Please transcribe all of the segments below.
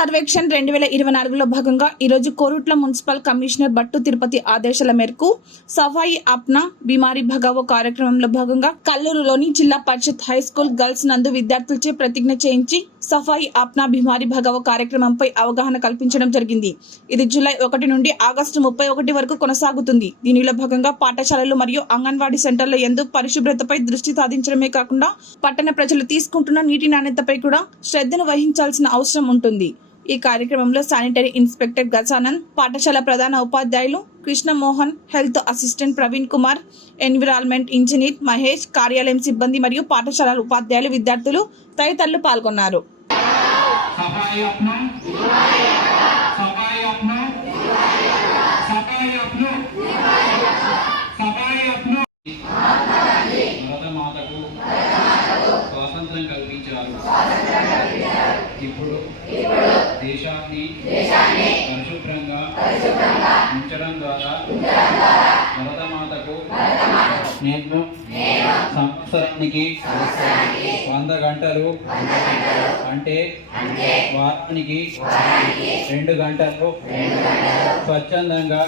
సర్వేక్షణ్ రెండు వేల ఇరవై నాలుగులో భాగంగా ఈరోజు కోరుట్ల మున్సిపల్ కమిషనర్ బట్టు తిరుపతి ఆదేశాల మేరకు సఫాయి అప్నా బీమారీ భగావో కార్యక్రమంలో భాగంగా కల్లూరులోని జిల్లా పరిషత్ హై స్కూల్ గర్ల్స్ నందు విద్యార్థులచే ప్రతిజ్ఞ చేయించి సఫాయి అప్నా బీమారీ భగావో కార్యక్రమంపై అవగాహన కల్పించడం జరిగింది. ఇది జూలై ఒకటి నుండి ఆగస్టు ముప్పై ఒకటి వరకు కొనసాగుతుంది. దీనిలో భాగంగా పాఠశాలలు మరియు అంగన్వాడీ సెంటర్ల ఎందు పరిశుభ్రతపై దృష్టి సాధించడమే కాకుండా పట్టణ ప్రజలు తీసుకుంటున్న నీటి నాణ్యతపై కూడా శ్రద్ధను వహించాల్సిన అవసరం ఉంటుంది. ఈ కార్యక్రమంలో శానిటరీ ఇన్స్పెక్టర్ గజానంద్ పాఠశాల ప్రధాన ఉపాధ్యాయులు Krishnamohan health assistant Praveen Kumar environment engineer Mahesh కార్యాలయం సిబ్బంది మరియు పాఠశాల ఉపాధ్యాయులు విద్యార్థులు తదితరులు పాల్గొన్నారు. స్వాతంత్రం కల్పించారు. ఇప్పుడు దేశాన్ని పరిశుభ్రంగా ఉంచడం ద్వారా భరతమాతకు నేను సంవత్సరానికి వంద గంటలు అంటే వారానికి రెండు గంటలు స్వచ్ఛందంగా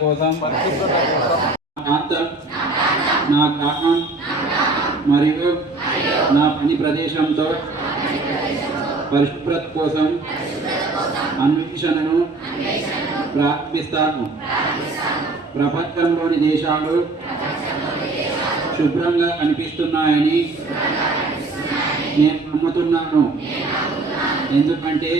కోసం ప్రాంతం నా గ్రామం మరియు నా పని ప్రదేశంతో పరిశుభ్రత కోసం అన్వేషణను ప్రార్థిస్తాను ప్రపంచంలోని దేశాలు శుభ్రంగా కనిపిస్తున్నాయని నేను నమ్ముతున్నాను. ఎందుకంటే